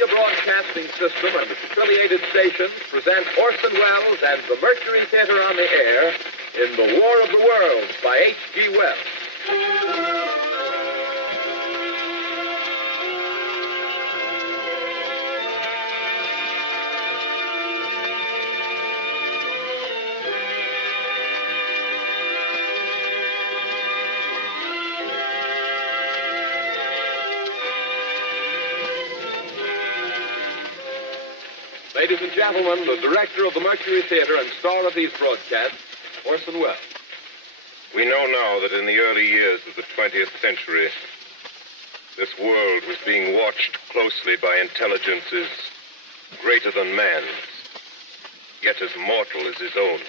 Columbia Broadcasting System and its affiliated stations present Orson Welles and the Mercury Theatre on the air in The War of the Worlds by H.G. Wells. Ladies and gentlemen, the director of the Mercury Theatre and star of these broadcasts, Orson Welles. We know now that in the early years of the 20th century, this world was being watched closely by intelligences greater than man's, yet as mortal as his own.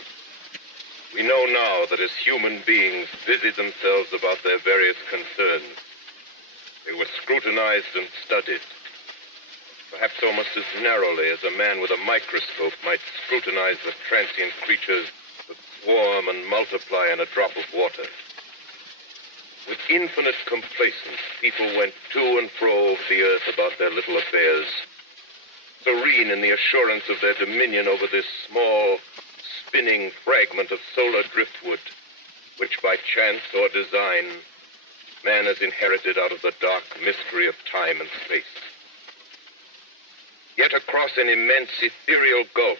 We know now that as human beings busied themselves about their various concerns, they were scrutinized and studied, perhaps almost as narrowly as a man with a microscope might scrutinize the transient creatures that swarm and multiply in a drop of water. With infinite complacence, people went to and fro over the earth about their little affairs, serene in the assurance of their dominion over this small, spinning fragment of solar driftwood, which by chance or design, man has inherited out of the dark mystery of time and space. Yet across an immense ethereal gulf,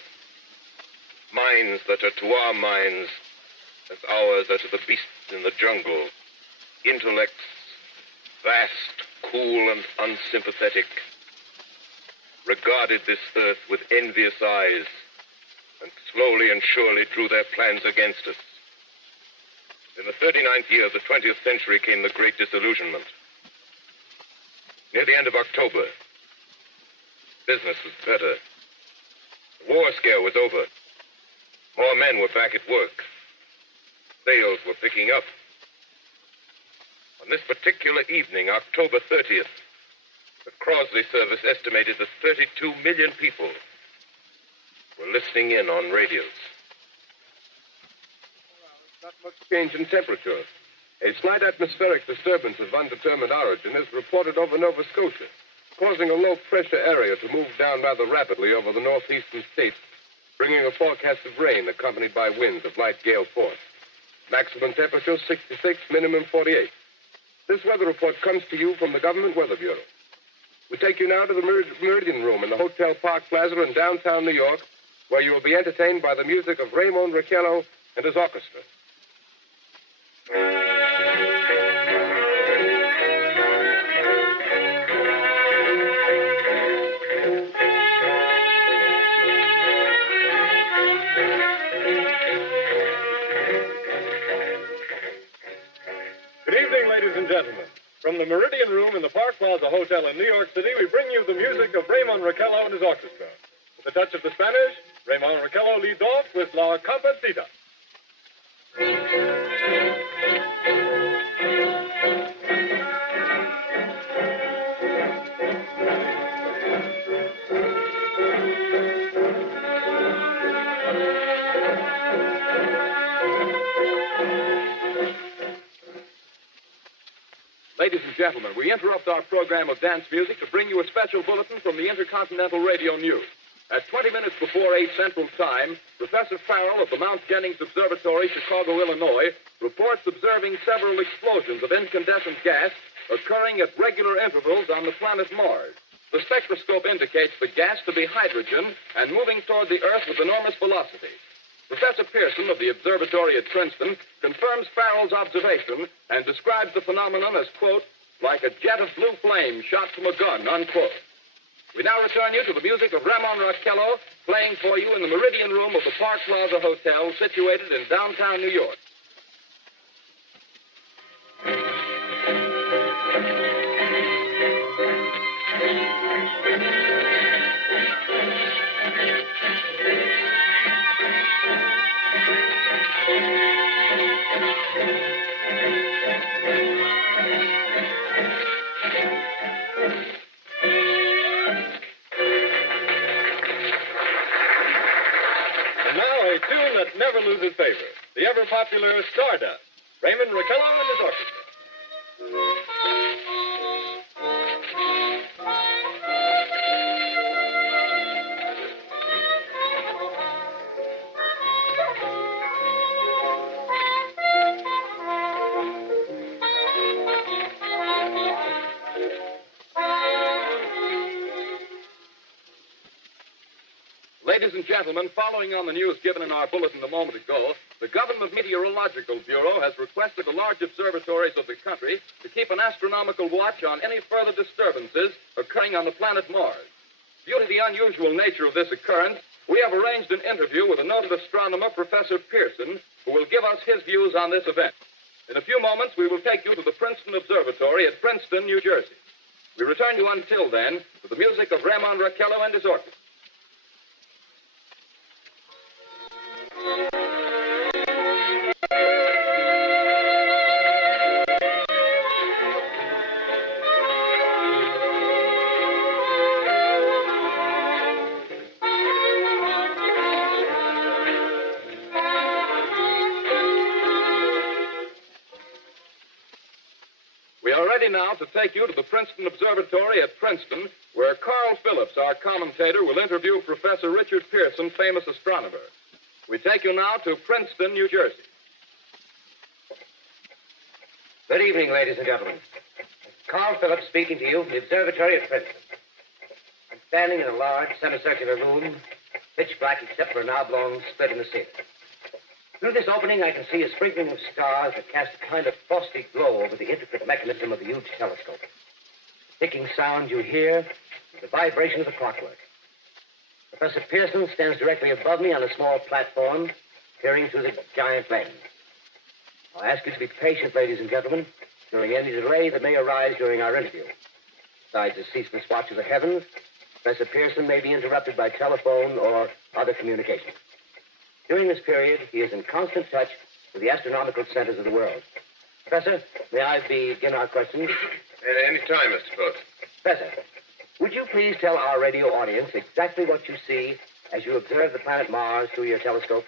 minds that are to our minds as ours are to the beasts in the jungle, intellects vast, cool, and unsympathetic, regarded this earth with envious eyes and slowly and surely drew their plans against us. In the 39th year of the 20th century came the Great Disillusionment. Near the end of October, business was better. The war scare was over. More men were back at work. Sales were picking up. On this particular evening, October 30th, the Crosley service estimated that 32 million people were listening in on radios. Not much change in temperature. A slight atmospheric disturbance of undetermined origin is reported over Nova Scotia, causing a low-pressure area to move down rather rapidly over the northeastern states, bringing a forecast of rain accompanied by winds of light gale force. Maximum temperature 66, minimum 48. This weather report comes to you from the Government Weather Bureau. We take you now to the Meridian Room in the Hotel Park Plaza in downtown New York, where you will be entertained by the music of Raymond Raquello and his orchestra. Ladies and gentlemen, from the Meridian Room in the Park Plaza Hotel in New York City, we bring you the music of Raymond Raquello and his orchestra. With a touch of the Spanish, Raymond Raquello leads off with La Comparsita. Ladies and gentlemen, we interrupt our program of dance music to bring you a special bulletin from the Intercontinental Radio News. At 20 minutes before 8 Central Time, Professor Farrell of the Mount Jennings Observatory, Chicago, Illinois, reports observing several explosions of incandescent gas occurring at regular intervals on the planet Mars. The spectroscope indicates the gas to be hydrogen and moving toward the Earth with enormous velocity. Professor Pearson of the observatory at Princeton confirms Farrell's observation and describes the phenomenon as, quote, like a jet of blue flame shot from a gun, unquote. We now return you to the music of Raymond Raquello, playing for you in the Meridian Room of the Park Plaza Hotel, situated in downtown New York. A tune that never loses favor. The ever-popular Stardust. Raymond Raquello and his orchestra. Ladies and gentlemen, following on the news given in our bulletin a moment ago, the Government Meteorological Bureau has requested the large observatories of the country to keep an astronomical watch on any further disturbances occurring on the planet Mars. Due to the unusual nature of this occurrence, we have arranged an interview with a noted astronomer, Professor Pearson, who will give us his views on this event. In a few moments, we will take you to the Princeton Observatory at Princeton, New Jersey. We return you until then with the music of Ramon Raquello and his orchestra. We are ready now to take you to the Princeton Observatory at Princeton, where Carl Phillips, our commentator, will interview Professor Richard Pearson, famous astronomer. We take you now to Princeton, New Jersey. Good evening, ladies and gentlemen. Carl Phillips speaking to you from the observatory at Princeton. I'm standing in a large semicircular room, pitch black except for an oblong split in the ceiling. Through this opening, I can see a sprinkling of stars that cast a kind of frosty glow over the intricate mechanism of the huge telescope. The ticking sound you hear is the vibration of the clockwork. Professor Pearson stands directly above me on a small platform, peering through the giant lens. I'll ask you to be patient, ladies and gentlemen, during any delay that may arise during our interview. Besides the ceaseless watch of the heavens, Professor Pearson may be interrupted by telephone or other communication. During this period, he is in constant touch with the astronomical centers of the world. Professor, may I begin our questions? At any time, Mr. Phillips. Professor, would you please tell our radio audience exactly what you see as you observe the planet Mars through your telescope?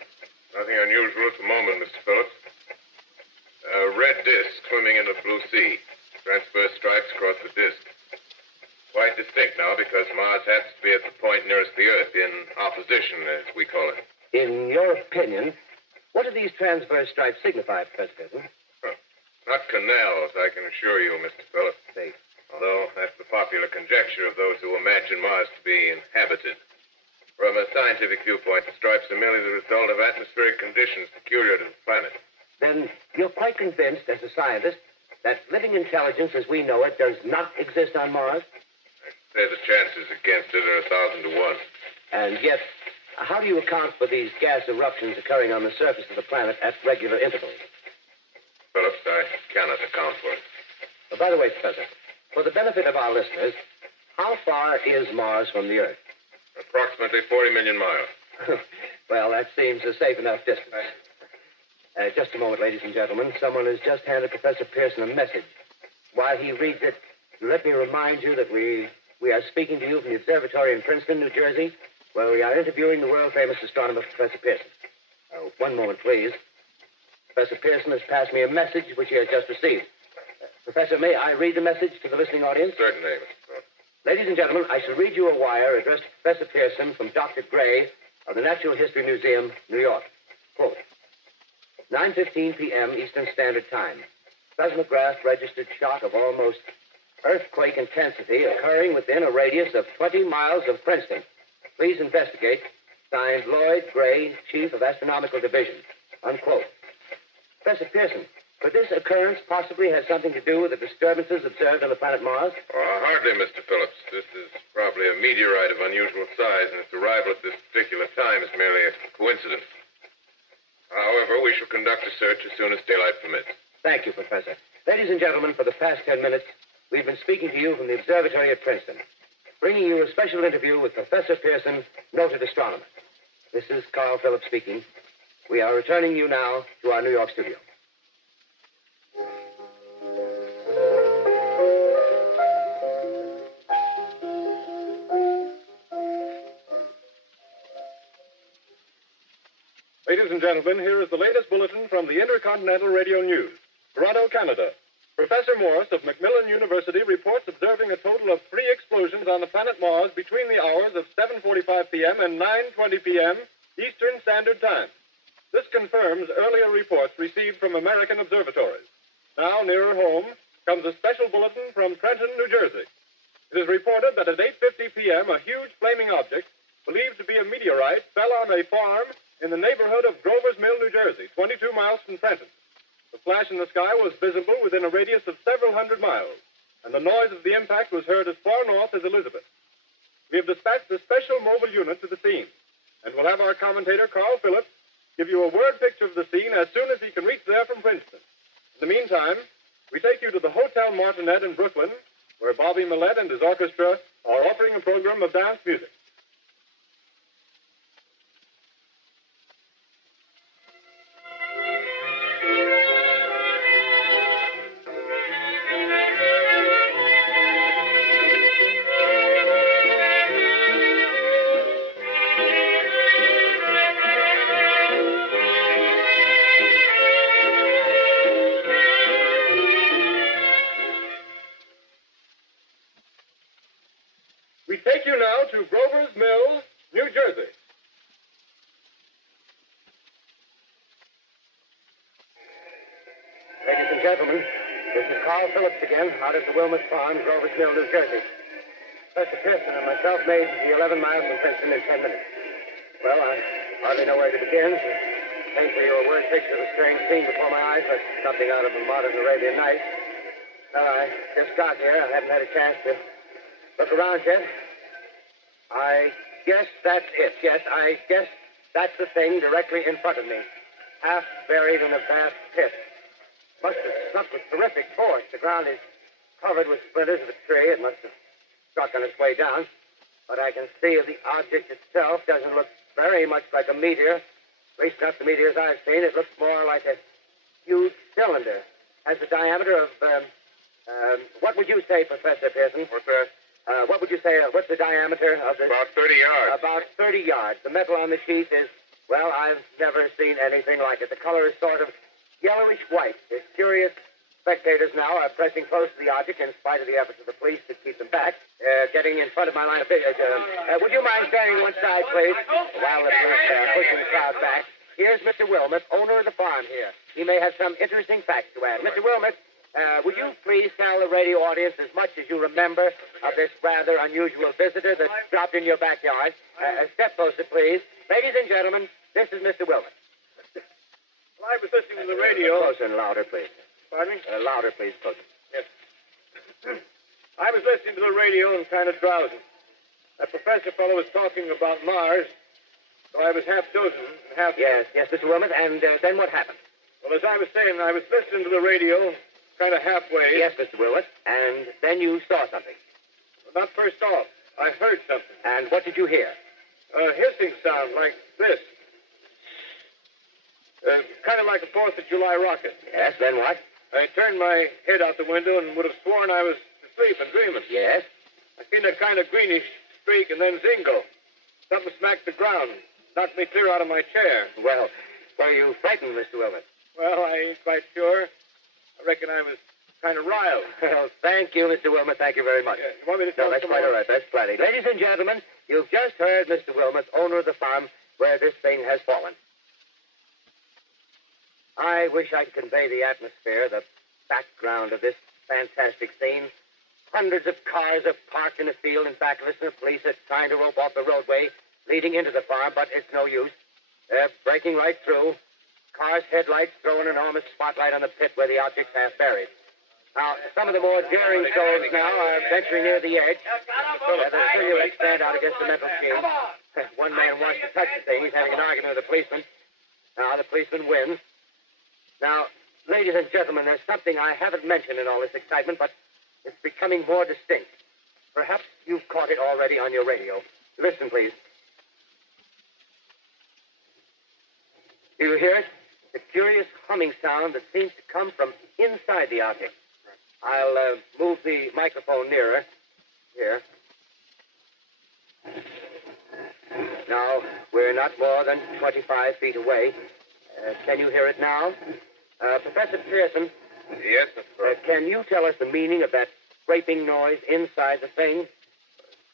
Nothing unusual at the moment, Mr. Phillips. A red disk swimming in the blue sea. Transverse stripes across the disk. Quite distinct now because Mars happens to be at the point nearest the Earth, in opposition, as we call it. In your opinion, what do these transverse stripes signify, Professor Pearson? Not canals, I can assure you, Mr. Phillips. They... Although that's the popular conjecture of those who imagine Mars to be inhabited. From a scientific viewpoint, the stripes are merely the result of atmospheric conditions peculiar to the planet. Then you're quite convinced, as a scientist, that living intelligence as we know it does not exist on Mars? I'd say the chances against it are 1,000 to 1. And yet, how do you account for these gas eruptions occurring on the surface of the planet at regular intervals? Phillips, I cannot account for it. By the way, Professor, for the benefit of our listeners, how far is Mars from the Earth? Approximately 40 million miles. Well, that seems a safe enough distance. Just a moment, ladies and gentlemen. Someone has just handed Professor Pearson a message. While he reads it, let me remind you that we are speaking to you from the observatory in Princeton, New Jersey, where we are interviewing the world-famous astronomer, Professor Pearson. One moment, please. Professor Pearson has passed me a message which he has just received. Professor, may I read the message to the listening audience? Certainly, Mr. Phillips. Ladies and gentlemen, I shall read you a wire addressed to Professor Pearson from Dr. Gray of the Natural History Museum, New York. Quote, 9:15 p.m. Eastern Standard Time. Seismograph registered shock of almost earthquake intensity occurring within a radius of 20 miles of Princeton. Please investigate. Signed, Lloyd Gray, Chief of Astronomical Division. Unquote. Professor Pearson, could this occurrence possibly have something to do with the disturbances observed on the planet Mars? Hardly, Mr. Phillips. This is probably a meteorite of unusual size, and its arrival at this particular time is merely a coincidence. However, we shall conduct a search as soon as daylight permits. Thank you, Professor. Ladies and gentlemen, for the past 10 minutes, we've been speaking to you from the observatory at Princeton, bringing you a special interview with Professor Pearson, noted astronomer. This is Carl Phillips speaking. We are returning you now to our New York studio. Ladies and gentlemen, here is the latest bulletin from the Intercontinental Radio News. Toronto, Canada. Professor Morse of Macmillan University reports observing a total of 3 explosions on the planet Mars between the hours of 7:45 p.m. and 9:20 p.m. Eastern Standard Time. This confirms earlier reports received from American observatories. Now, nearer home, comes a special bulletin from Trenton, New Jersey. It is reported that at 8:50 p.m., a huge flaming object, believed to be a meteorite, fell on a farm in the neighborhood of Grover's Mill, New Jersey, 22 miles from Trenton. The flash in the sky was visible within a radius of several hundred miles, and the noise of the impact was heard as far north as Elizabeth. We have dispatched a special mobile unit to the scene, and we'll have our commentator, Carl Phillips, give you a word picture of the scene as soon as he can reach there from Princeton. In the meantime, we take you to the Hotel Martinet in Brooklyn, where Bobby Millett and his orchestra are offering a program of dance music. We take you now to Grover's Mill, New Jersey. Ladies and gentlemen, this is Carl Phillips again, out at the Wilmot Farm, Grover's Mill, New Jersey. Professor Pearson and myself made the 11 miles from Princeton in 10 minutes. Well, I hardly know where to begin. To paint for you a word picture of a strange scene before my eyes, like something out of a modern Arabian Nights. Well, I just got here. I haven't had a chance to look around yet. I guess that's it. Yes, I guess that's the thing directly in front of me. Half buried in a vast pit. Must have struck with terrific force. The ground is covered with splinters of a tree. It must have struck on its way down. But I can see the object itself doesn't look very much like a meteor. At least not the meteors I've seen. It looks more like a huge cylinder. Has a diameter of, what would you say, Professor Pearson? What's that? What would you say, what's the diameter of this? About 30 yards. About 30 yards. The metal on the sheath is, well, I've never seen anything like it. The color is sort of yellowish white. The curious spectators now are pressing close to the object in spite of the efforts of the police to keep them back, getting in front of my line of vision. Would you mind standing one side, please? While the police are pushing the crowd back. Here's Mr. Wilmot, owner of the farm here. He may have some interesting facts to add. Mr. Wilmot, would you please tell the radio audience as much as you remember of this rather unusual visitor that dropped in your backyard? Step closer, please. Ladies and gentlemen, this is Mr. Wilmot. Well, I was listening to the radio. Closer and louder, please. Pardon me? Louder, please, closer. Yes. I was listening to the radio and kind of drowsing. That professor fellow was talking about Mars, so I was half dozing and half... Yes, Mr. Wilmot, and then what happened? Well, as I was saying, I was listening to the radio, kind of halfway. Yes, Mr. Wilmot, and then you saw something. Well, not first off. I heard something. And what did you hear? A hissing sound like this. Kind of like a 4th of July rocket. Yes, then what? I turned my head out the window and would have sworn I was asleep and dreaming. Yes? I seen a kind of greenish streak and then zingo. Something smacked the ground, knocked me clear out of my chair. Well, were you frightened, Mr. Wilmot? Well, I ain't quite sure. I reckon I was kind of riled. Well, thank you, Mr. Wilmot. Thank you very much. Yeah, you want me to tell No, that's some quite more? all right. That's plenty. Ladies and gentlemen, you've just heard Mr. Wilmot, owner of the farm where this thing has fallen. I wish I could convey the atmosphere, the background of this fantastic scene. Hundreds of cars are parked in a field in back of us, and the police are trying to rope off the roadway leading into the farm, but it's no use. They're breaking right through. Cars' headlights throw an enormous spotlight on the pit where the object's half buried. Now, some of the more daring souls now are venturing near the edge. The silhouettes stand out against the metal sheen. One man wants to touch the thing. He's having an argument with the policeman. Now, the policeman wins. Now, ladies and gentlemen, there's something I haven't mentioned in all this excitement, but it's becoming more distinct. Perhaps you've caught it already on your radio. Listen, please. Do you hear it? It's a curious humming sound that seems to come from inside the object. I'll move the microphone nearer. Here. Now, we're not more than 25 feet away. Can you hear it now? Professor Pearson. Yes, Mr. Can you tell us the meaning of that scraping noise inside the thing?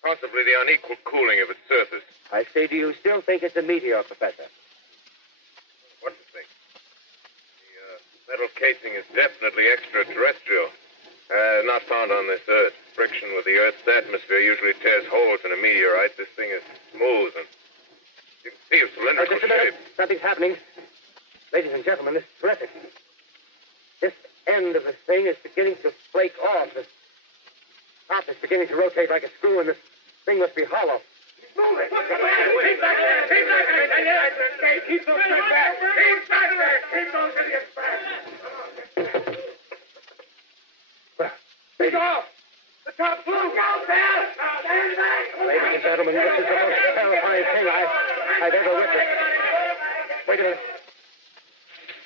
Possibly the unequal cooling of its surface. I say, do you still think it's a meteor, Professor? What do you think? The metal casing is definitely extraterrestrial. Not found on this Earth. Friction with the Earth's atmosphere usually tears holes in a meteorite. This thing is smooth and you can see its cylindrical Just a minute. shape. Something's happening. Ladies and gentlemen, this is terrific. This end of the thing is beginning to flake off. The top is beginning to rotate like a screw, and this thing must be hollow. Move it! Keep back there! Keep those things back! Keep back there! Keep those idiots back! Take off! The top flew! Go, pal! Stand back! Ladies and gentlemen, this is the most terrifying thing I've ever witnessed. Wait a minute.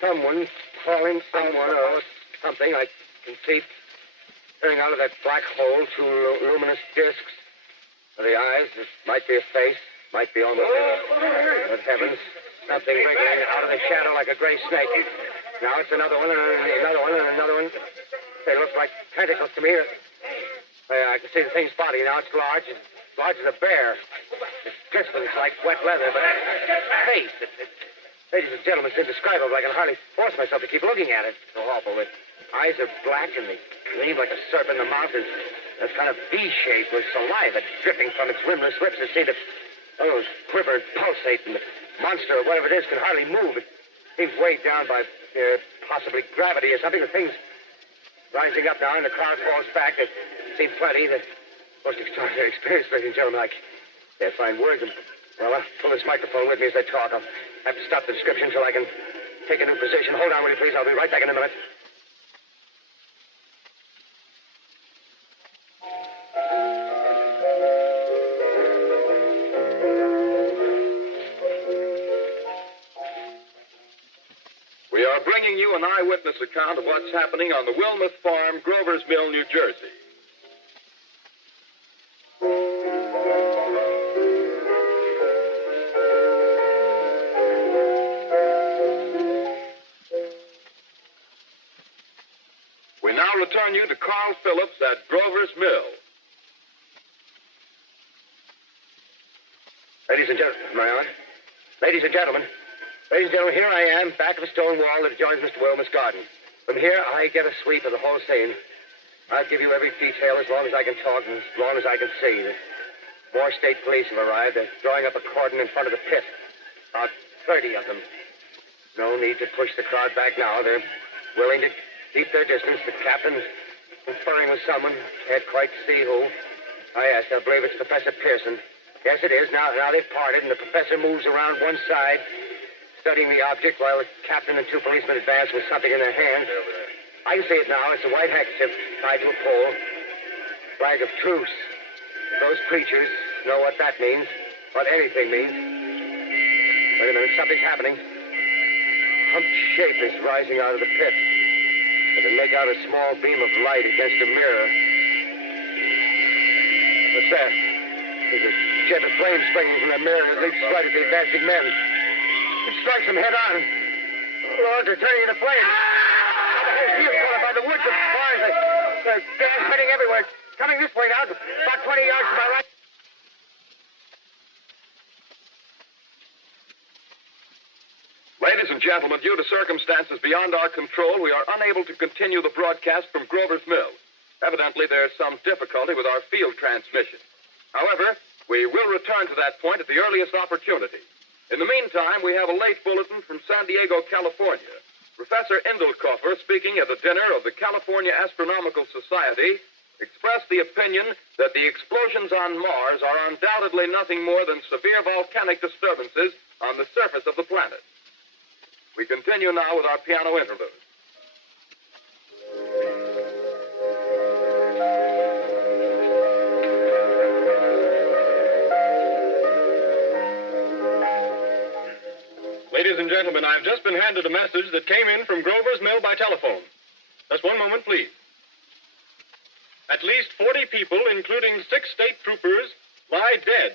Someone's calling someone or something. I can see peering out of that black hole two luminous discs. The eyes, it might be a face, might be almost... Good heavens, something wriggling out of the shadow like a gray snake. Now it's another one, and another one, and another one. They look like tentacles to me. I can see the thing's body. Now it's large as a bear. It's glistening like wet leather, but face, ladies and gentlemen, it's indescribable. I can hardly force myself to keep looking at it. It's so awful. The eyes are black, and they gleam like a serpent. The mouth is a kind of V-shape with saliva dripping from its rimless lips. It seems to quiver and pulsate, and the monster, or whatever it is, can hardly move. It seems weighed down by possibly gravity or something. The thing's rising up now, and the crowd falls back. There seem plenty. The most extraordinary experience, ladies and gentlemen. I can't find words. Well, I'll pull this microphone with me as I talk. I'll have to stop the description until I can take a new position. Hold on, will you, please? I'll be right back in a minute. We are bringing you an eyewitness account of what's happening on the Wilmuth Farm, Grover's Mill, New Jersey. We now return you to Carl Phillips at Grover's Mill. Ladies and gentlemen, am I on? Ladies and gentlemen, here I am, back of a stone wall that adjoins Mr. Wilmer's garden. From here, I get a sweep of the whole scene. I'll give you every detail as long as I can talk and as long as I can see. The more state police have arrived. They're drawing up a cordon in front of the pit. About 30 of them. No need to push the crowd back now. They're willing to keep their distance. The captain's conferring with someone. Can't quite see who. Oh, yes, I believe it's Professor Pearson. Yes, it is. Now they've parted, and the professor moves around one side, studying the object while the captain and two policemen advance with something in their hands. I can see it now. It's a white handkerchief tied to a pole. Flag of truce. Those creatures know what that means, what anything means. Wait a minute. Something's happening. A humped shape is rising out of the pit. I can make out a small beam of light against a mirror. What's that? There's a jet of flame springing from the mirror, and it leaps right at the advancing men. It strikes them head on. Oh, Lord, they're turning into flames. Now the whole field's caught up by the woods, the barns, the gas spreading everywhere. It's coming this way now, about 20 yards to my right. Ladies and gentlemen, due to circumstances beyond our control, we are unable to continue the broadcast from Grover's Mill. Evidently, there's some difficulty with our field transmission. However, we will return to that point at the earliest opportunity. In the meantime, we have a late bulletin from San Diego, California. Professor Indelkoffer, speaking at a dinner of the California Astronomical Society, expressed the opinion that the explosions on Mars are undoubtedly nothing more than severe volcanic disturbances on the surface of the planet. We continue now with our piano interlude. Ladies and gentlemen, I've just been handed a message that came in from Grover's Mill by telephone. Just one moment, please. At least 40 people, including 6 state troopers, lie dead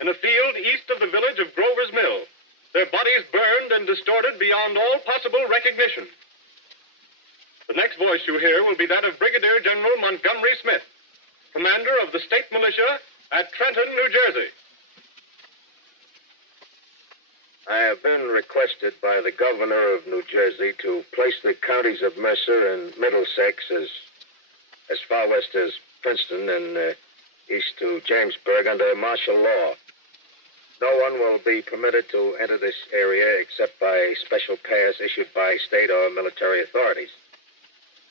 in a field east of the village of Grover's Mill. Their bodies burned and distorted beyond all possible recognition. The next voice you hear will be that of Brigadier General Montgomery Smith, commander of the state militia at Trenton, New Jersey. I have been requested by the governor of New Jersey to place the counties of Mercer and Middlesex as far west as Princeton and east to Jamesburg under martial law. No one will be permitted to enter this area except by special pass issued by state or military authorities.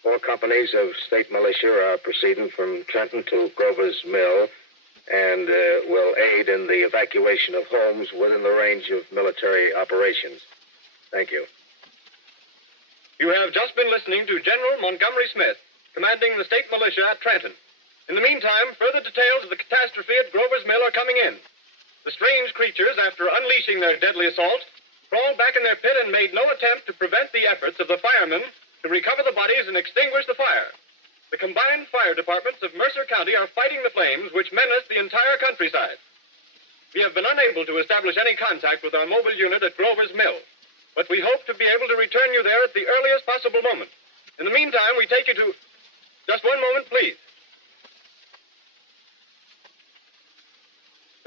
4 companies of state militia are proceeding from Trenton to Grover's Mill and will aid in the evacuation of homes within the range of military operations. Thank you. You have just been listening to General Montgomery Smith, commanding the state militia at Trenton. In the meantime, further details of the catastrophe at Grover's Mill are coming in. The strange creatures, after unleashing their deadly assault, crawled back in their pit and made no attempt to prevent the efforts of the firemen to recover the bodies and extinguish the fire. The combined fire departments of Mercer County are fighting the flames which menace the entire countryside. We have been unable to establish any contact with our mobile unit at Grover's Mill, but we hope to be able to return you there at the earliest possible moment. In the meantime, we take you to... Just one moment, please.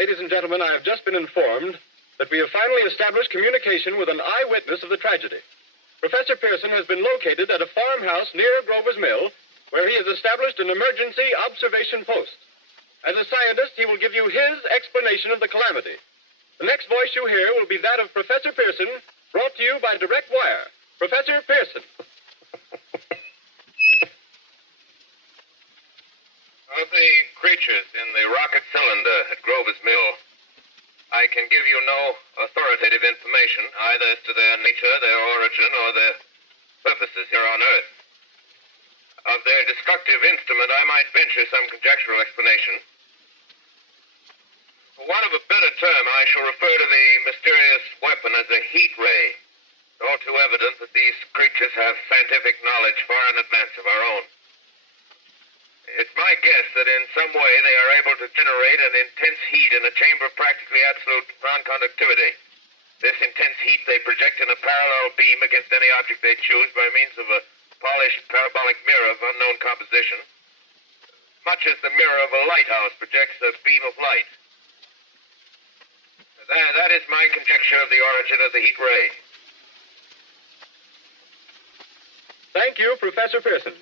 Ladies and gentlemen, I have just been informed that we have finally established communication with an eyewitness of the tragedy. Professor Pearson has been located at a farmhouse near Grover's Mill, where he has established an emergency observation post. As a scientist, he will give you his explanation of the calamity. The next voice you hear will be that of Professor Pearson, brought to you by direct wire. Professor Pearson. Of the creatures in the rocket cylinder at Grover's Mill, I can give you no authoritative information either as to their nature, their origin, or their purposes here on Earth. Of their destructive instrument, I might venture some conjectural explanation. For want of a better term, I shall refer to the mysterious weapon as a heat ray. It's all too evident that these creatures have scientific knowledge far in advance of our own. It's my guess that in some way they are able to generate an intense heat in a chamber of practically absolute non-conductivity. This intense heat they project in a parallel beam against any object they choose by means of a polished parabolic mirror of unknown composition, much as the mirror of a lighthouse projects a beam of light. That is my conjecture of the origin of the heat ray. Thank you, Professor Pearson.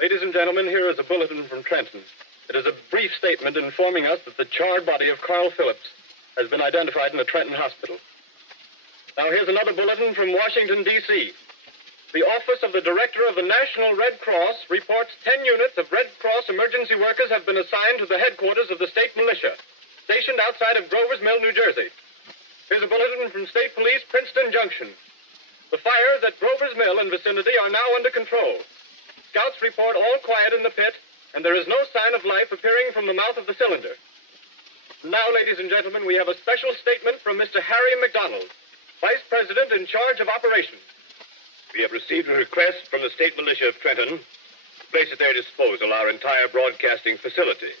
Ladies and gentlemen, here is a bulletin from Trenton. It is a brief statement informing us that the charred body of Carl Phillips has been identified in the Trenton Hospital. Now, here's another bulletin from Washington, D.C. The Office of the Director of the National Red Cross reports 10 units of Red Cross emergency workers have been assigned to the headquarters of the state militia, stationed outside of Grover's Mill, New Jersey. Here's a bulletin from State Police, Princeton Junction. The fires at Grover's Mill and vicinity are now under control. Scouts report all quiet in the pit, and there is no sign of life appearing from the mouth of the cylinder. Now, ladies and gentlemen, we have a special statement from Mr. Harry McDonald, Vice President in charge of operations. We have received a request from the state militia of Trenton to place at their disposal our entire broadcasting facilities.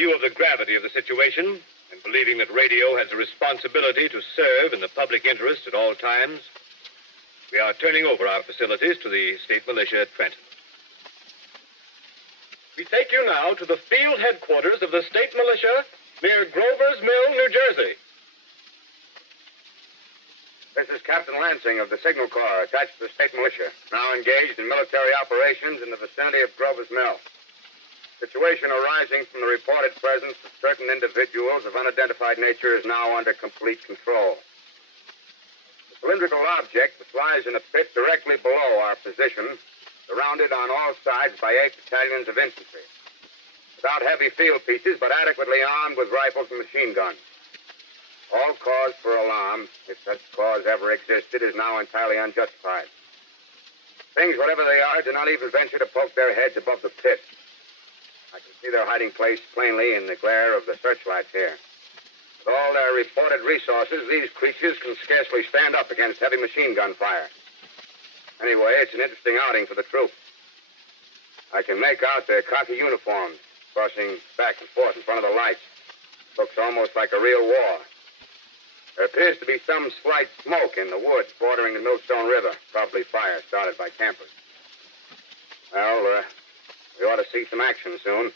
In view of the gravity of the situation, and believing that radio has a responsibility to serve in the public interest at all times, we are turning over our facilities to the state militia at Trenton. We take you now to the field headquarters of the state militia near Grover's Mill, New Jersey. This is Captain Lansing of the Signal Corps, attached to the state militia, now engaged in military operations in the vicinity of Grover's Mill. Situation arising from the reported presence of certain individuals of unidentified nature is now under complete control. The cylindrical object which lies in a pit directly below our position, surrounded on all sides by 8 battalions of infantry, without heavy field pieces, but adequately armed with rifles and machine guns. All cause for alarm, if such cause ever existed, is now entirely unjustified. Things, whatever they are, do not even venture to poke their heads above the pit. I can see their hiding place plainly in the glare of the searchlights here. With all their reported resources, these creatures can scarcely stand up against heavy machine gun fire. Anyway, it's an interesting outing for the troops. I can make out their khaki uniforms crossing back and forth in front of the lights. Looks almost like a real war. There appears to be some slight smoke in the woods bordering the Millstone River, probably fire started by campers. Well, we ought to see some action soon.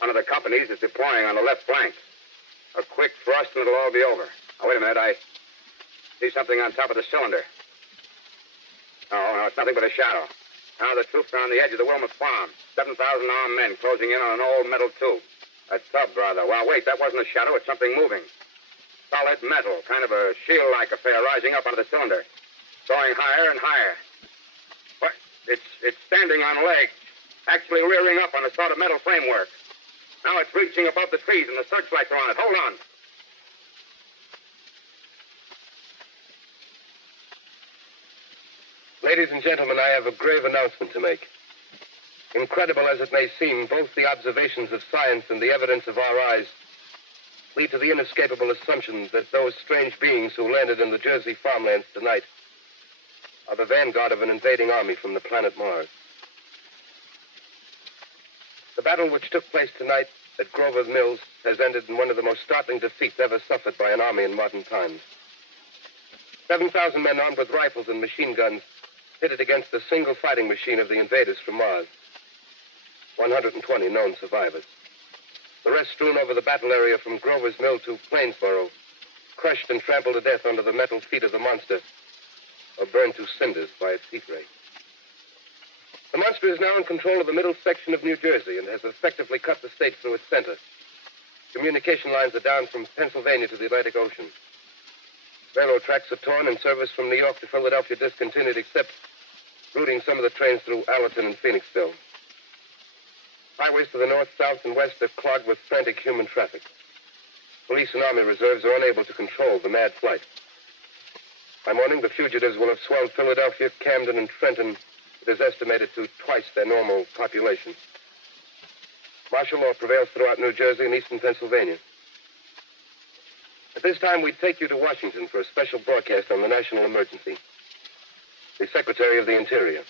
One of the companies is deploying on the left flank. A quick thrust and it'll all be over. Now, wait a minute. I see something on top of the cylinder. No, it's nothing but a shadow. Now the troops are on the edge of the Wilmot farm. 7,000 armed men closing in on an old metal tube. A tub, rather. Well, wait, that wasn't a shadow. It's something moving. Solid metal, kind of a shield-like affair rising up out of the cylinder. Going higher and higher. What? It's standing on legs. Actually rearing up on a sort of metal framework. Now it's reaching above the trees and the searchlights are on it. Hold on. Ladies and gentlemen, I have a grave announcement to make. Incredible as it may seem, both the observations of science and the evidence of our eyes lead to the inescapable assumption that those strange beings who landed in the Jersey farmlands tonight are the vanguard of an invading army from the planet Mars. The battle which took place tonight at Grover's Mills has ended in one of the most startling defeats ever suffered by an army in modern times. 7,000 men armed with rifles and machine guns pitted against the single fighting machine of the invaders from Mars. 120 known survivors. The rest strewn over the battle area from Grover's Mill to Plainsboro, crushed and trampled to death under the metal feet of the monster, or burned to cinders by its heat ray. The monster is now in control of the middle section of New Jersey and has effectively cut the state through its center. Communication lines are down from Pennsylvania to the Atlantic Ocean. Railroad tracks are torn and service from New York to Philadelphia discontinued, except routing some of the trains through Allerton and Phoenixville. Highways to the north, south, and west are clogged with frantic human traffic. Police and army reserves are unable to control the mad flight. By morning, the fugitives will have swelled Philadelphia, Camden, and Trenton. It is estimated to twice their normal population. Martial law prevails throughout New Jersey and eastern Pennsylvania. At this time, we take you to Washington for a special broadcast on the national emergency. The Secretary of the Interior.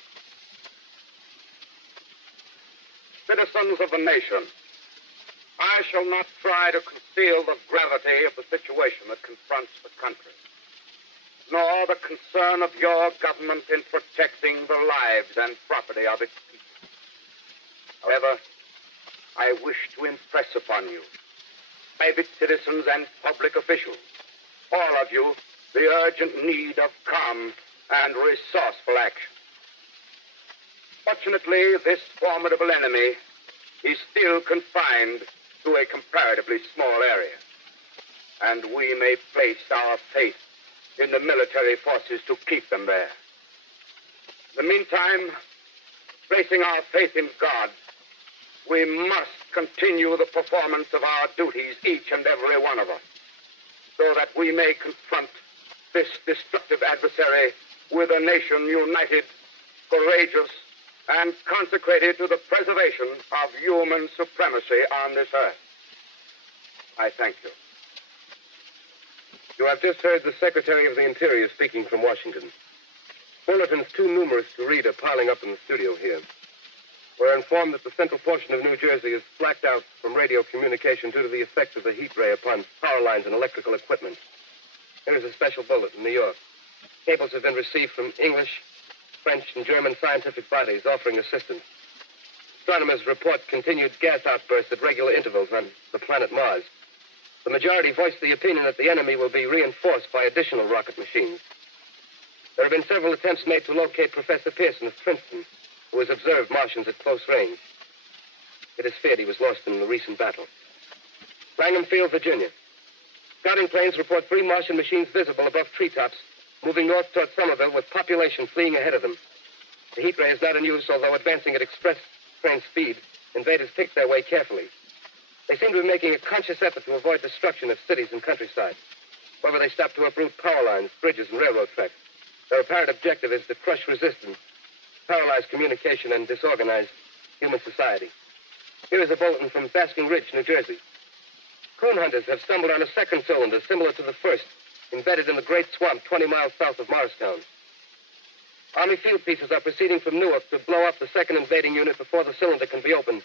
Citizens of the nation, I shall not try to conceal the gravity of the situation that confronts the country, nor the concern of your government in protecting the lives and property of its people. However, I wish to impress upon you, private citizens and public officials, all of you, the urgent need of calm and resourceful action. Fortunately, this formidable enemy is still confined to a comparatively small area, and we may place our faith in the military forces to keep them there. In the meantime, placing our faith in God, we must continue the performance of our duties, each and every one of us, so that we may confront this destructive adversary with a nation united, courageous, and consecrated to the preservation of human supremacy on this earth. I thank you. You have just heard the Secretary of the Interior speaking from Washington. Bulletins too numerous to read are piling up in the studio here. We're informed that the central portion of New Jersey is blacked out from radio communication due to the effect of the heat ray upon power lines and electrical equipment. Here is a special bulletin, New York. Cables have been received from English, French, and German scientific bodies offering assistance. Astronomers report continued gas outbursts at regular intervals on the planet Mars. The majority voiced the opinion that the enemy will be reinforced by additional rocket machines. There have been several attempts made to locate Professor Pearson of Princeton, who has observed Martians at close range. It is feared he was lost in the recent battle. Langham Field, Virginia. Scouting planes report 3 Martian machines visible above treetops, moving north toward Somerville with population fleeing ahead of them. The heat ray is not in use, although advancing at express train speed, invaders pick their way carefully. They seem to be making a conscious effort to avoid destruction of cities and countryside. However, they stop to uproot power lines, bridges, and railroad tracks. Their apparent objective is to crush resistance, paralyze communication, and disorganize human society. Here is a bulletin from Basking Ridge, New Jersey. Coon hunters have stumbled on a second cylinder similar to the first, embedded in the Great Swamp 20 miles south of Morristown. Army field pieces are proceeding from Newark to blow up the second invading unit before the cylinder can be opened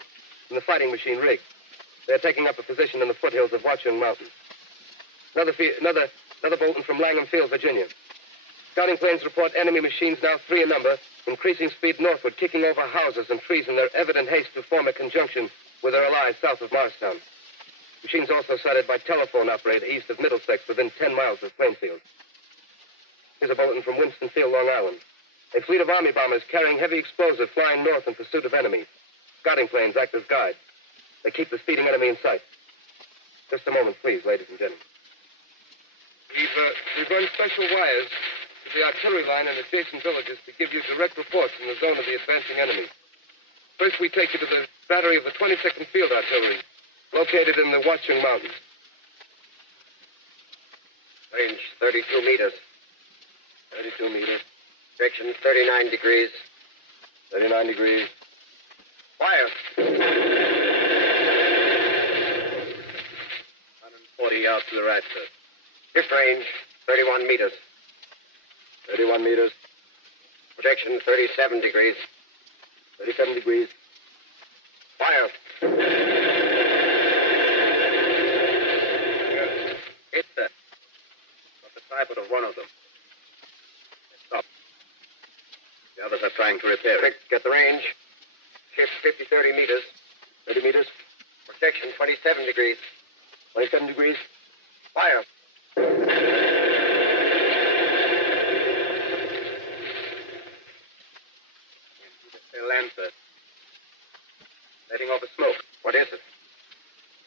and the fighting machine rigged. They're taking up a position in the foothills of Watchung Mountain. Another bulletin from Langham Field, Virginia. Scouting planes report enemy machines, now 3 in number, increasing speed northward, kicking over houses and trees in their evident haste to form a conjunction with their allies south of Morristown. Machines also sighted by telephone operator east of Middlesex, within 10 miles of Plainfield. Here's a bulletin from Winston Field, Long Island. A fleet of Army bombers carrying heavy explosive flying north in pursuit of enemies. Scouting planes act as guides. They keep the speeding enemy in sight. Just a moment, please, ladies and gentlemen. We've run special wires to the artillery line and adjacent villages to give you direct reports in the zone of the advancing enemy. First, we take you to the battery of the 22nd Field Artillery, located in the Watchung Mountains. Range 32 meters. 32 meters. Direction 39 degrees. 39 degrees. Fire. 140 yards to the right, sir. Shift range 31 meters. 31 meters. Projection 37 degrees. 37 degrees. Fire. Hit that. Got the tripod of one of them. Stop. The others are trying to repair it. Quick, get the range. Shift 30 meters. 30 meters. Projection 27 degrees. 27 degrees. Fire. Land, sir. Letting off a smoke. What is it?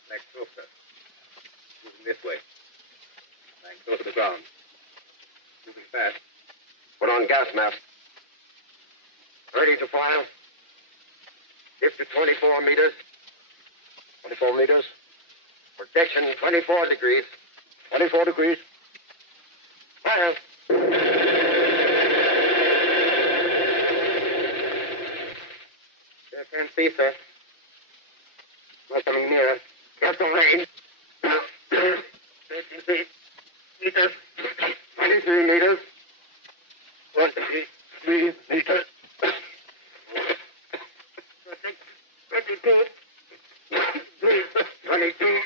Black smoke, sir. Moving this way. Lying close to the ground. Moving fast. Put on gas mask. Ready to fire. Shift to 24 meters. 24 meters. Projection 24 degrees. 24 degrees. Fire. I can't see, sir. We're coming nearer. Get the range. 33 meters. 23 meters. 23 meters. 22. 22.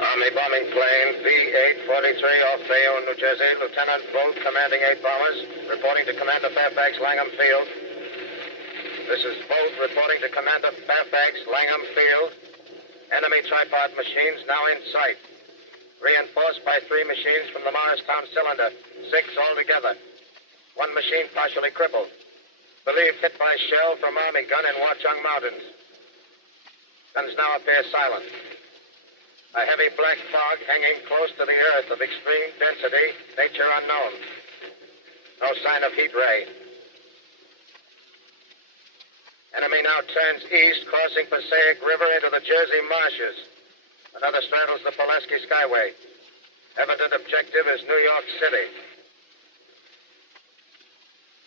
Army bombing plane B-843 off Bayonne, New Jersey. Lieutenant Bolt, commanding 8 bombers, reporting to Commander Fairfax, Langham Field. This is Bolt reporting to Commander Fairfax, Langham Field. Enemy tripod machines now in sight. Reinforced by 3 machines from the Morristown cylinder. 6 altogether. 1 machine partially crippled. Believed hit by shell from Army gun in Watchung Mountains. Guns now appear silent. A heavy black fog hanging close to the earth of extreme density, nature unknown. No sign of heat ray. Enemy now turns east, crossing Passaic River into the Jersey marshes. Another straddles the Pulaski Skyway. Evident objective is New York City.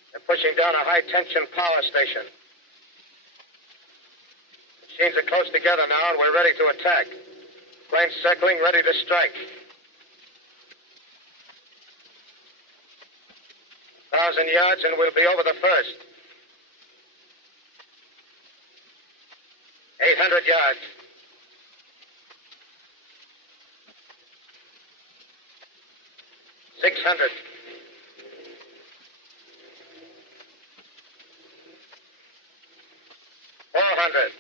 They're pushing down a high-tension power station. Machines are close together now, and we're ready to attack. Planes circling, ready to strike. 1,000 yards, and we'll be over the first. 800 yards. 600. 400.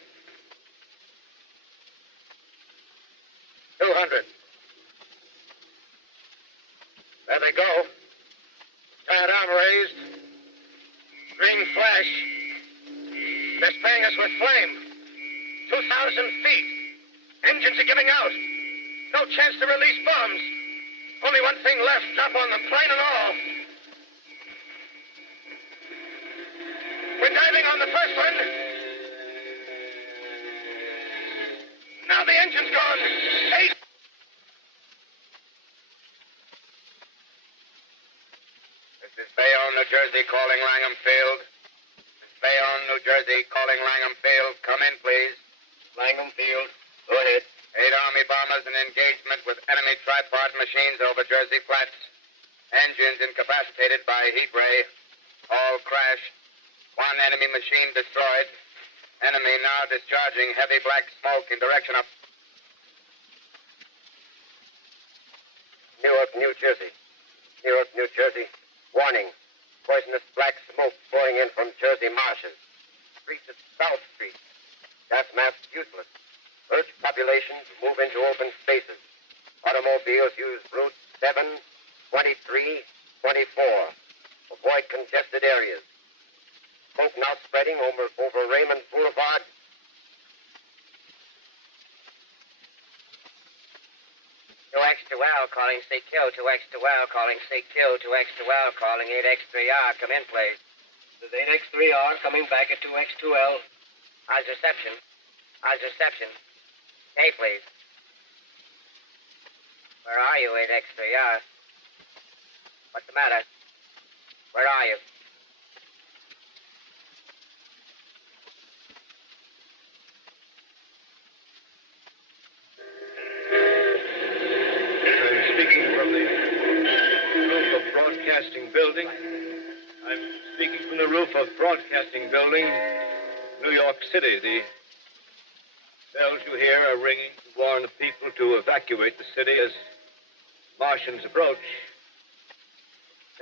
200. There they go. Giant arm raised. Green flash. They're spraying us with flame. 2,000 feet. Engines are giving out. No chance to release bombs. Only one thing left. Drop on them, plane and all. We're diving on the first one. Now the engine's gone. 8. This is Bayonne, New Jersey, calling Langham Field. Bayonne, New Jersey, calling Langham Field. Come in, please. Langham Field. Go ahead. 8 Army bombers in engagement with enemy tripod machines over Jersey Flats. Engines incapacitated by heat ray. All crashed. 1 enemy machine destroyed. Enemy now discharging heavy black smoke in direction of Newark, New Jersey. Newark, New Jersey. Warning. poisonous black smoke pouring in from Jersey marshes. Streets at South Street. Gas masks useless. Urge population to move into open spaces. Automobiles use routes 7, 23, 24. Avoid congested areas. Smoke now spreading over Raymond Boulevard. To calling CQ, 2X2L, calling CQ, 2X2L, calling 8X3R, come in, please. This is 8X3R coming back at 2X2L. How's reception? Hey, please. Where are you, 8X3R? What's the matter? Where are you? From the roof of Broadcasting Building, New York City. The bells you hear are ringing to warn the people to evacuate the city as Martians approach.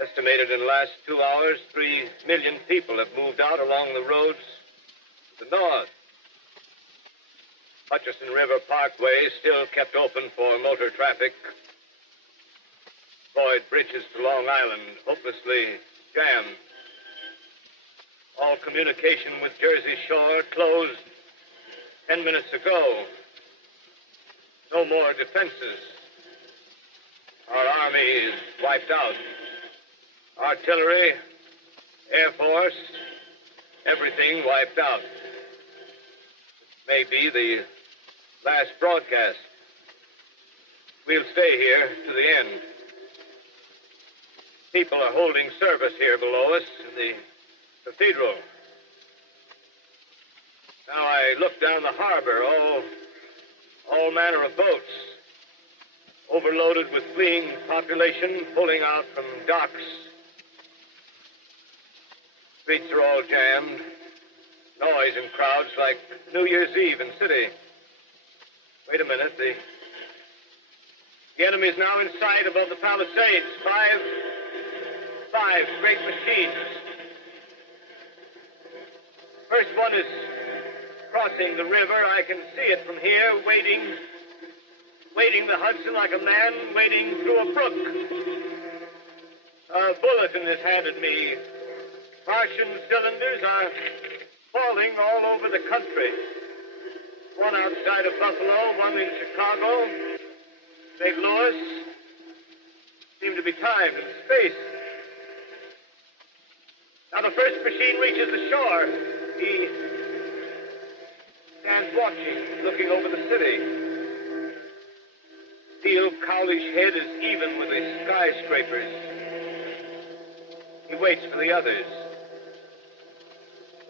Estimated in the last 2 hours, 3 million people have moved out along the roads to the north. Hutchison River Parkway is still kept open for motor traffic. Floyd bridges to Long Island hopelessly jammed. All communication with Jersey Shore closed 10 minutes ago. No more defenses. Our army is wiped out. Artillery, Air Force, everything wiped out. This may be the last broadcast. We'll stay here to the end. People are holding service here below us in the cathedral. Now I look down the harbor, all manner of boats, overloaded with fleeing population, pulling out from docks. Streets are all jammed. Noise and crowds like New Year's Eve in city. Wait a minute, the enemy's now in sight above the Palisades. Five great machines. First one is crossing the river. I can see it from here, wading the Hudson like a man wading through a brook. A bulletin is handed me. Martian cylinders are falling all over the country. One outside of Buffalo, one in Chicago, St. Louis. Seem to be timed in space. Now the first machine reaches the shore. He stands watching, looking over the city. Steel Cowley's head is even with the skyscrapers. He waits for the others.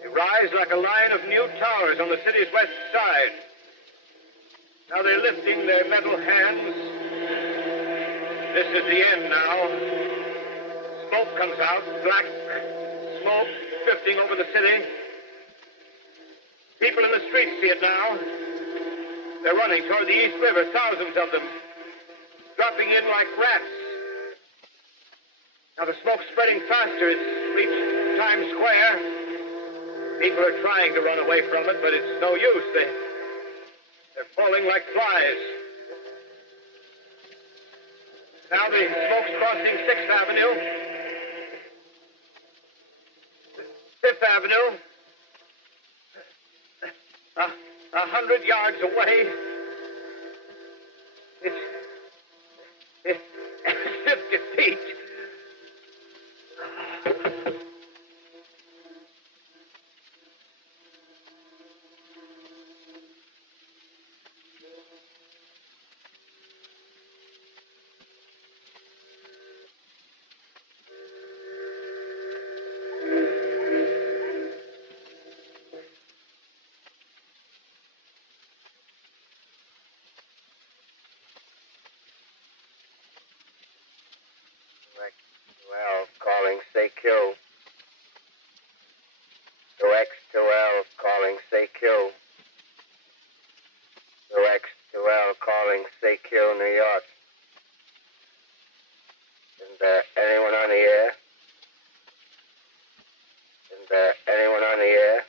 They rise like a line of new towers on the city's west side. Now they're lifting their metal hands. This is the end now. Smoke comes out, black smoke drifting over the city. People in the streets see it now. They're running toward the East River, thousands of them, dropping in like rats. Now the smoke's spreading faster. It's reached Times Square. People are trying to run away from it, but it's no use. They're falling like flies. Now the smoke's crossing 6th Avenue. 5th Avenue. 100 yards away. It's 50 feet. Well, calling CQ. 2X2L calling CQ. 2X2L calling CQ, New York. Isn't there anyone on the air? Isn't there anyone on the air?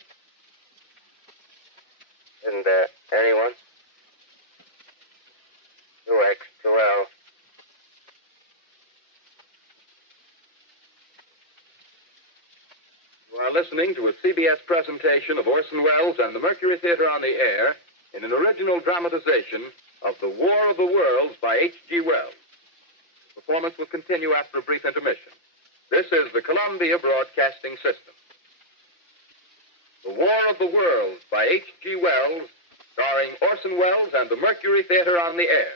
Isn't there anyone? 2X, 2L. You are listening to a CBS presentation of Orson Welles and the Mercury Theatre on the Air in an original dramatization of The War of the Worlds by H.G. Wells. The performance will continue after a brief intermission. This is the Columbia Broadcasting System. The War of the Worlds by H.G. Wells, starring Orson Welles and the Mercury Theatre on the Air.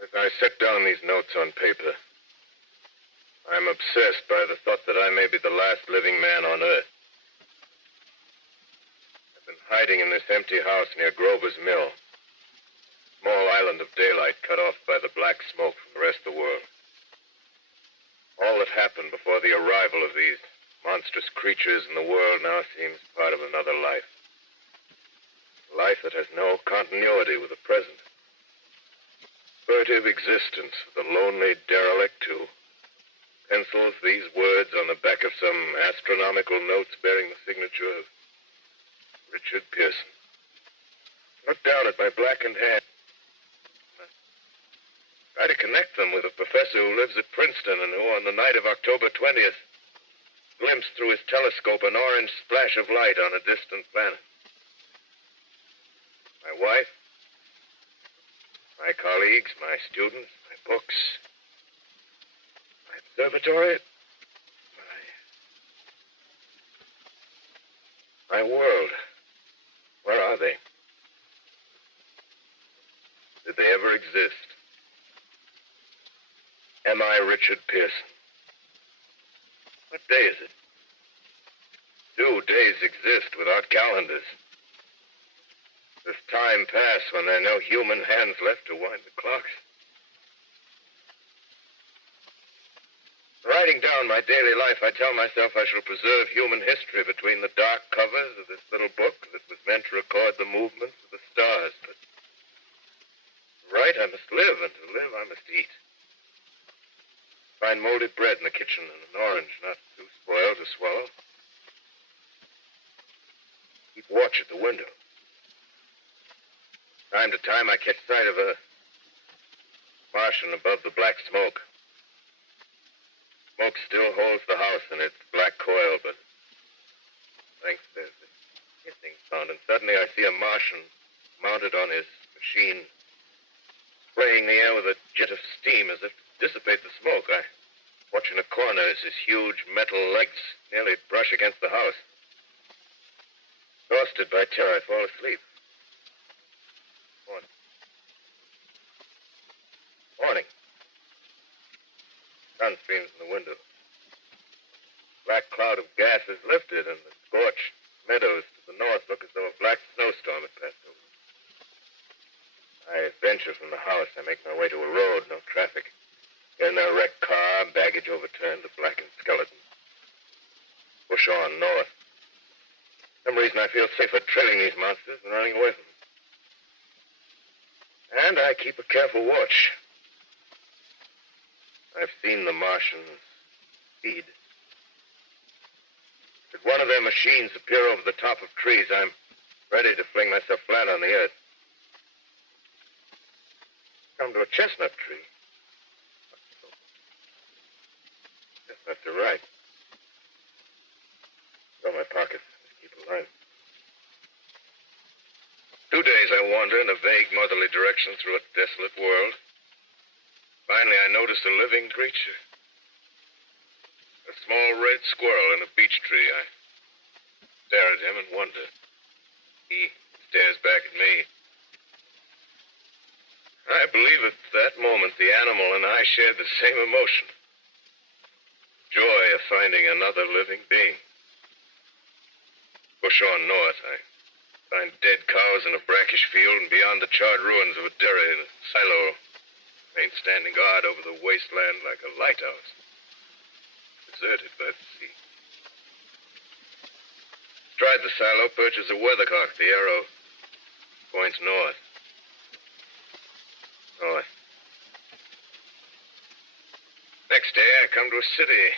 As I set down these notes on paper, I'm obsessed by the thought that I may be the last living man on Earth. I've been hiding in this empty house near Grover's Mill, a small island of daylight cut off by the black smoke from the rest of the world. All that happened before the arrival of these monstrous creatures in the world now seems part of another life. A life that has no continuity with the present. Furtive existence of the lonely derelict who pencils these words on the back of some astronomical notes bearing the signature of Richard Pearson. Look down at my blackened hand. Try to connect them with a professor who lives at Princeton and who, on the night of October 20th, glimpsed through his telescope an orange splash of light on a distant planet. My wife, my colleagues, my students, my books, my observatory, my world. Where are they? Did they ever exist? Am I Richard Pearson? What day is it? Do days exist without calendars? Does time pass when there are no human hands left to wind the clocks? Writing down my daily life, I tell myself I shall preserve human history between the dark covers of this little book that was meant to record the movements of the stars. But to write, I must live, and to live, I must eat. Find molded bread in the kitchen and an orange, not too spoiled to swallow. Keep watch at the window. Time to time, I catch sight of a Martian above the black smoke. Smoke still holds the house in its black coil, but thanks, there's this hissing sound, and suddenly I see a Martian mounted on his machine, spraying the air with a jet of steam as if to dissipate the smoke. I watch in a corner as his huge metal legs nearly brush against the house. Exhausted by terror, I fall asleep. Morning. Sun streams in the window. Black cloud of gas is lifted, and the scorched meadows to the north look as though a black snowstorm had passed over. I venture from the house. I make my way to a road, no traffic. In a wrecked car, baggage overturned, a blackened skeleton. Push on north. For some reason I feel safer trailing these monsters than running away from them. And I keep a careful watch. I've seen the Martians feed. Should one of their machines appear over the top of trees, I'm ready to fling myself flat on the earth. Come to a chestnut tree. Chestnuts are ripe. Fill my pockets. Keep alive. 2 days I wander in a vague northerly direction through a desolate world. Finally, I notice a living creature. A small red squirrel in a beech tree. I stare at him and wonder. He stares back at me. I believe at that moment the animal and I shared the same emotion. Joy of finding another living being. Push on north. I Find dead cows in a brackish field and beyond the charred ruins of a dairy, a silo. Ain't standing guard over the wasteland like a lighthouse. Deserted by the sea. Stride the silo, perches a weathercock. The arrow points north. North. Next day, I come to a city.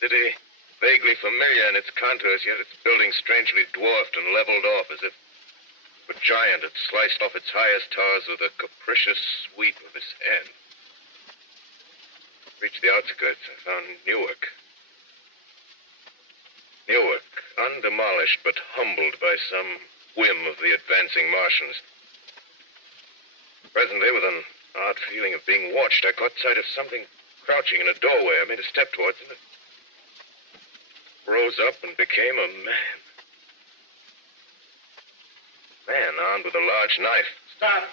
City vaguely familiar in its contours, yet its buildings strangely dwarfed and leveled off as if a giant had sliced off its highest towers with a capricious sweep of his hand. Reached the outskirts, I found Newark. Newark, undemolished but humbled by some whim of the advancing Martians. Presently, with an odd feeling of being watched, I caught sight of something crouching in a doorway. I made a step towards it. Rose up and became a man. Man armed with a large knife. Stop.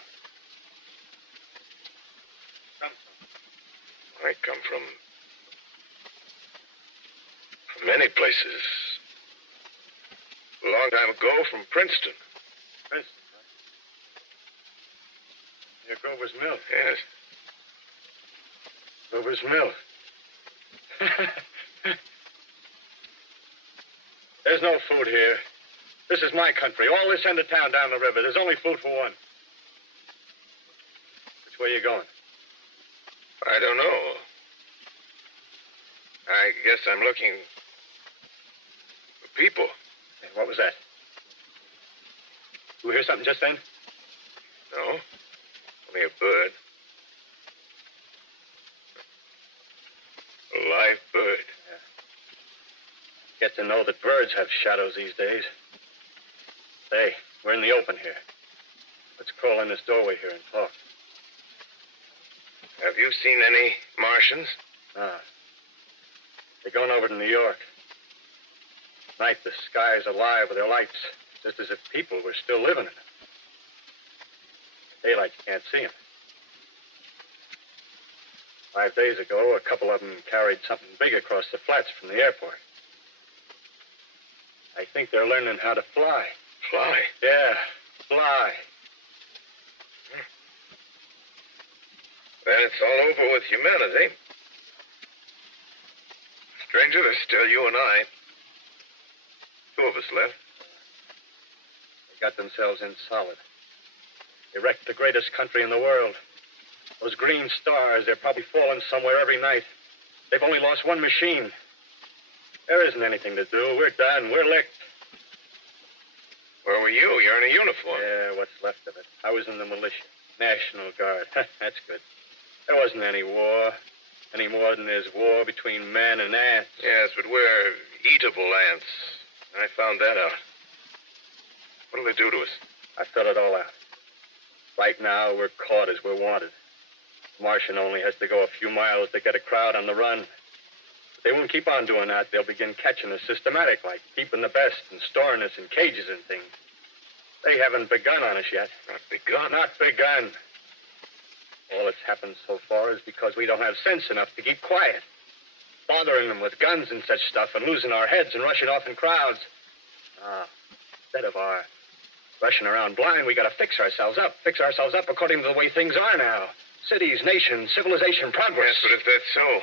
I come from many places. A long time ago from Princeton. Princeton, huh? Near Grover's Mill. Yes. Grover's Mill. There's no food here. This is my country. All this end of town down the river. There's only food for one. Which way are you going? I don't know. I guess I'm looking for people. Hey, what was that? You hear something just then? No. Only a bird. A live bird. Get to know that birds have shadows these days. Hey, we're in the open here. Let's crawl in this doorway here and talk. Have you seen any Martians? No. They're going over to New York. Night, the sky's alive with their lights, just as if people were still living in it. Daylight, you can't see them. 5 days ago, a couple of them carried something big across the flats from the airport. I think they're learning how to fly. Fly? Yeah, fly. Then it's all over with humanity. Stranger, there's still you and I. 2 of us left. They got themselves in solid. They wrecked the greatest country in the world. Those green stars, they're probably falling somewhere every night. They've only lost one machine. There isn't anything to do. We're done. We're licked. Where were you? You're in a uniform. Yeah, what's left of it. I was in the militia. National Guard. That's good. There wasn't any war. Any more than there's war between men and ants. Yes, but we're eatable ants. I found that out. What'll they do to us? I thought it all out. Right now, we're caught as we're wanted. Martian only has to go a few miles to get a crowd on the run. But they won't keep on doing that. They'll begin catching us systematic, like keeping the best and storing us in cages and things. They haven't begun on us yet. Not begun? Not begun. All that's happened so far is because we don't have sense enough to keep quiet. Bothering them with guns and such stuff and losing our heads and rushing off in crowds. Instead of our rushing around blind, we got to fix ourselves up. Fix ourselves up according to the way things are now. Cities, nations, civilization, progress. Yes, but if that's so,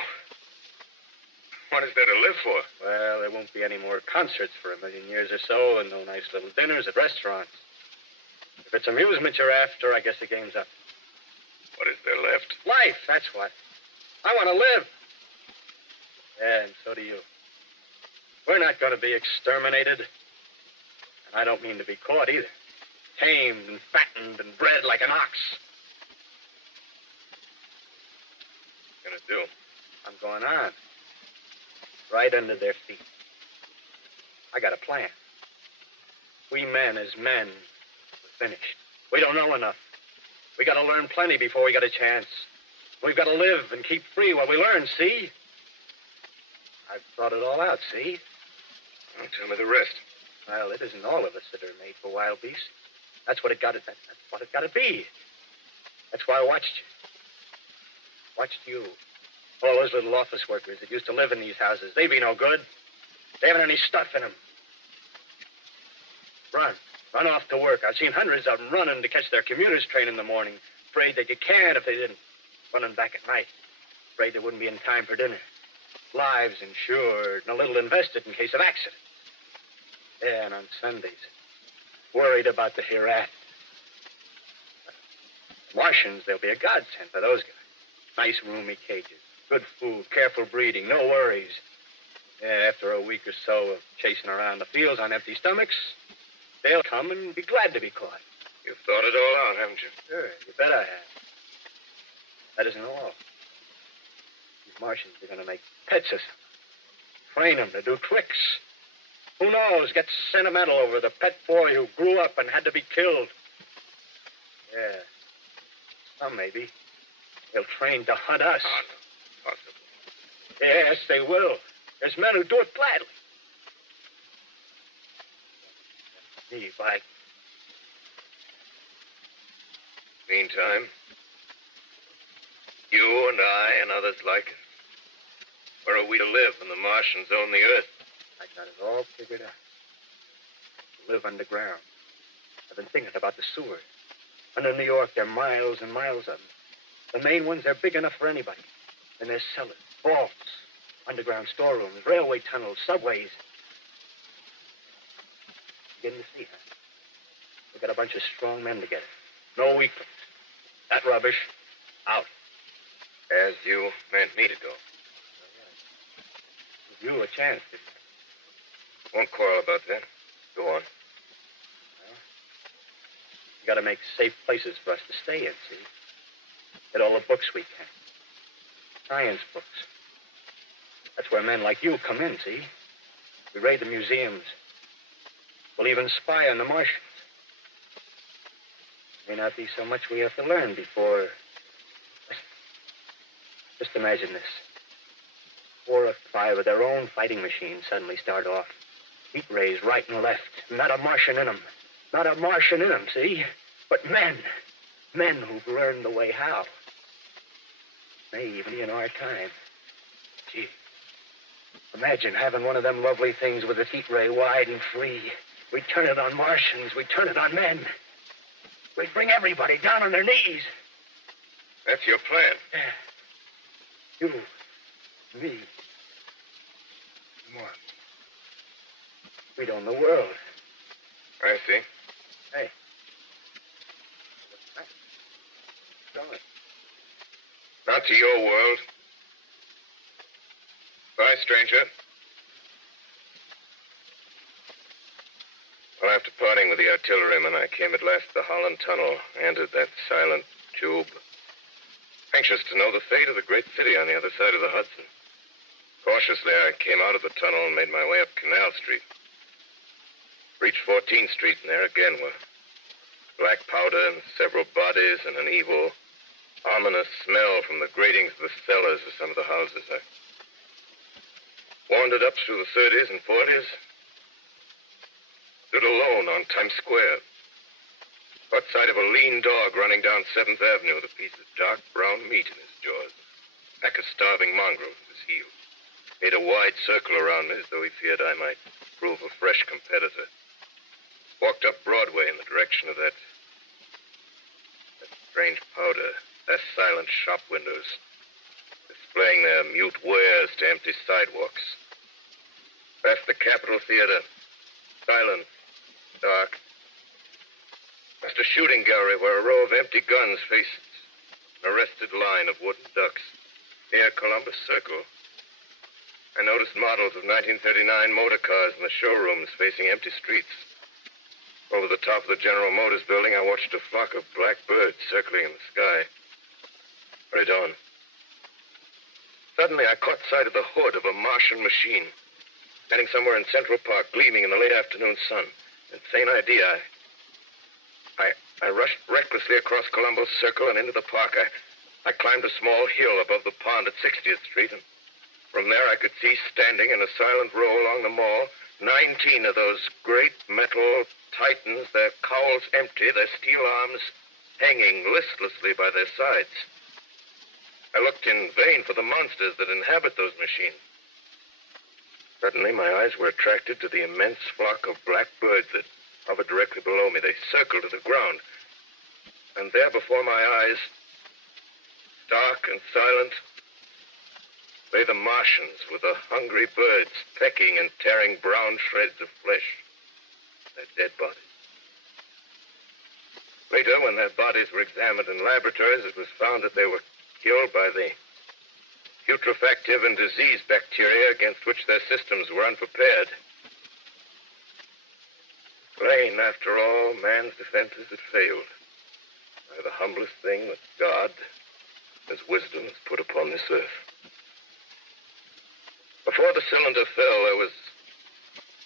what is there to live for? Well, there won't be any more concerts for 1 million years or so, and no nice little dinners at restaurants. If it's amusement you're after, I guess the game's up. What is there left? Life, that's what. I want to live. Yeah, and so do you. We're not going to be exterminated. And I don't mean to be caught either. Tamed and fattened and bred like an ox. What are you going to do? I'm going on. Right under their feet. I got a plan. We men as men, we're finished. We don't know enough. We got to learn plenty before we get a chance. We've got to live and keep free while we learn, see? I've thought it all out, see? Well, tell me the rest. Well, it isn't all of us that are made for wild beasts. That's what it got to. That's what it got to be. That's why I watched you. Watched you. All those little office workers that used to live in these houses. They be no good. They haven't any stuff in them. Run. Run off to work. I've seen hundreds of them running to catch their commuter's train in the morning. Afraid they'd get canned if they didn't. Running back at night. Afraid they wouldn't be in time for dinner. Lives insured and a little invested in case of accident. Yeah, and on Sundays, worried about the hereafter. Martians, they'll be a godsend for those guys. Nice, roomy cages, good food, careful breeding, no worries. Yeah, after a week or so of chasing around the fields on empty stomachs, they'll come and be glad to be caught. You've thought it all out, haven't you? Sure, you bet I have. That isn't all. These Martians are going to make pets of something. Train them to do tricks. Who knows, get sentimental over the pet boy who grew up and had to be killed. Yeah. Some maybe. They'll train to hunt us. Oh, no. Possible. Yes, they will. There's men who do it gladly. Me, by... Meantime, you and I and others like us, where are we to live when the Martians own the Earth? I got it all figured out. To live underground. I've been thinking about the sewers. Under New York, there are miles and miles of them. The main ones, they're big enough for anybody. And there's cellars, vaults, underground storerooms, railway tunnels, subways. Beginning to see, huh? We got a bunch of strong men together. No weaklings. That rubbish, out. As you meant me to go. Give you a chance, didn't you? Won't quarrel about that. Go on. Well, you got to make safe places for us to stay in, see? Get all the books we can. Science books. That's where men like you come in, see? We raid the museums. We'll even spy on the Martians. May not be so much we have to learn before... Just imagine this. 4 or 5 of their own fighting machines suddenly start off. Heat rays right and left. Not a Martian in them. Not a Martian in them, see? But men. Men who've learned the way how. May even be in our time. Gee. Imagine having one of them lovely things with its heat ray wide and free. We'd turn it on Martians. We'd turn it on men. We'd bring everybody down on their knees. That's your plan. You, me, more. We'd own the world. I see. Hey. What's that? Going. Not to your world. Bye, stranger. Well, after parting with the artilleryman, I came at last to the Holland Tunnel, entered that silent tube. Anxious to know the fate of the great city on the other side of the Hudson. Cautiously, I came out of the tunnel and made my way up Canal Street. Reached 14th Street, and there again were black powder and several bodies and an evil, ominous smell from the gratings of the cellars of some of the houses. I wandered up through the 30s and 40s, stood alone on Times Square. Caught sight of a lean dog running down 7th Avenue with a piece of dark brown meat in his jaws. Pack of starving mongrels at his heels. Made a wide circle around me as though he feared I might prove a fresh competitor. Walked up Broadway in the direction of that strange powder, their silent shop windows, displaying their mute wares to empty sidewalks. Past the Capitol Theater, silent, dark. Past a shooting gallery where a row of empty guns faced an arrested line of wooden ducks. Near Columbus Circle, I noticed models of 1939 motor cars in the showrooms facing empty streets. Over the top of the General Motors building, I watched a flock of black birds circling in the sky. Hurried on. Suddenly, I caught sight of the hood of a Martian machine, standing somewhere in Central Park, gleaming in the late afternoon sun. Insane idea. I rushed recklessly across Columbus Circle and into the park. I climbed a small hill above the pond at 60th Street, and from there I could see standing in a silent row along the mall 19 of those great metal titans, their cowls empty, their steel arms hanging listlessly by their sides. I looked in vain for the monsters that inhabit those machines. Suddenly, my eyes were attracted to the immense flock of black birds that hovered directly below me. They circled to the ground. And there before my eyes, dark and silent, lay the Martians with the hungry birds pecking and tearing brown shreds of flesh. Their dead bodies. Later, when their bodies were examined in laboratories, it was found that they were killed by the putrefactive and disease bacteria against which their systems were unprepared. Plain, after all, man's defenses had failed. By the humblest thing that God, His wisdom, has put upon this earth. Before the cylinder fell, there was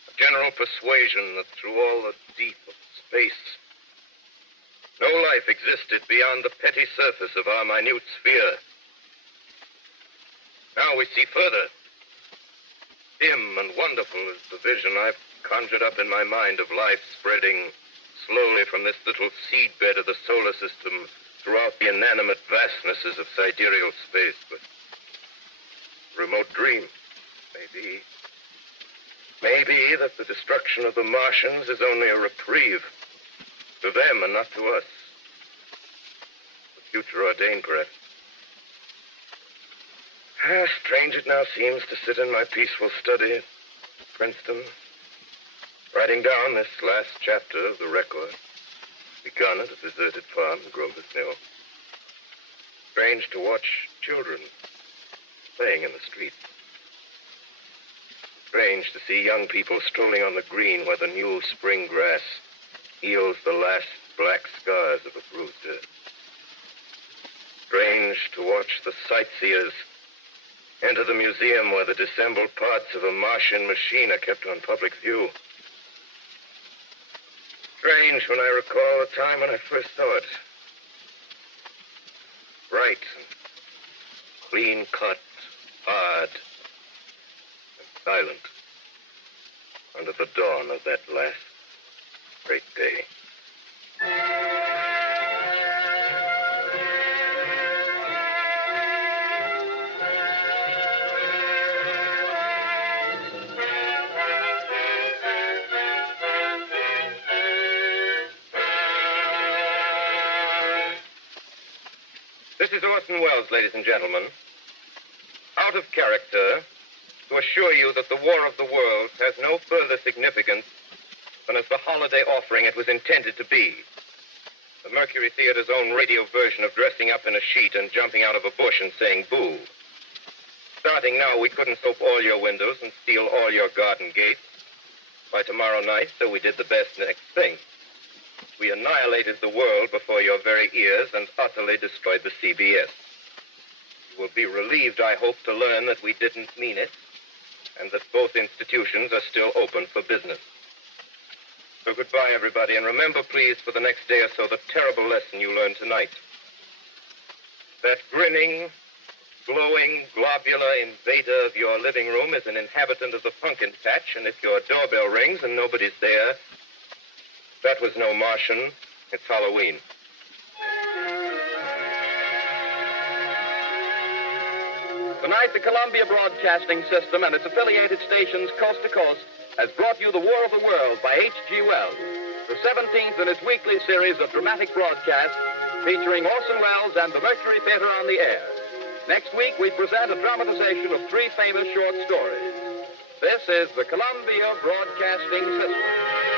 a general persuasion that through all the deep of space, no life existed beyond the petty surface of our minute sphere. Now we see further. Dim and wonderful is the vision I've conjured up in my mind of life spreading slowly from this little seedbed of the solar system throughout the inanimate vastnesses of sidereal space. But remote dream, maybe. Maybe that the destruction of the Martians is only a reprieve to them and not to us. The future ordained, perhaps. Strange it now seems to sit in my peaceful study at Princeton, writing down this last chapter of the record, begun at a deserted farm in Grover's Mill. Strange to watch children playing in the street. Strange to see young people strolling on the green where the new spring grass heals the last black scars of a bruised earth. Strange to watch the sightseers enter the museum where the disassembled parts of a Martian machine are kept on public view. Strange when I recall the time when I first saw it. Bright and clean cut, hard, and silent under the dawn of that last great day. This is Orson Welles, ladies and gentlemen. Out of character, to assure you that the War of the Worlds has no further significance than as the holiday offering it was intended to be. The Mercury Theatre's own radio version of dressing up in a sheet and jumping out of a bush and saying boo. Starting now, we couldn't soap all your windows and steal all your garden gates. By tomorrow night, so we did the best next thing. We annihilated the world before your very ears and utterly destroyed the CBS. You will be relieved, I hope, to learn that we didn't mean it, and that both institutions are still open for business. So goodbye, everybody, and remember, please, for the next day or so, the terrible lesson you learned tonight. That grinning, glowing, globular invader of your living room is an inhabitant of the pumpkin patch, and if your doorbell rings and nobody's there, that was no Martian. It's Halloween. Tonight, the Columbia Broadcasting System and its affiliated stations coast to coast has brought you The War of the World by H.G. Wells, the 17th in its weekly series of dramatic broadcasts featuring Orson Welles and the Mercury Theatre on the air. Next week, we present a dramatization of 3 famous short stories. This is the Columbia Broadcasting System.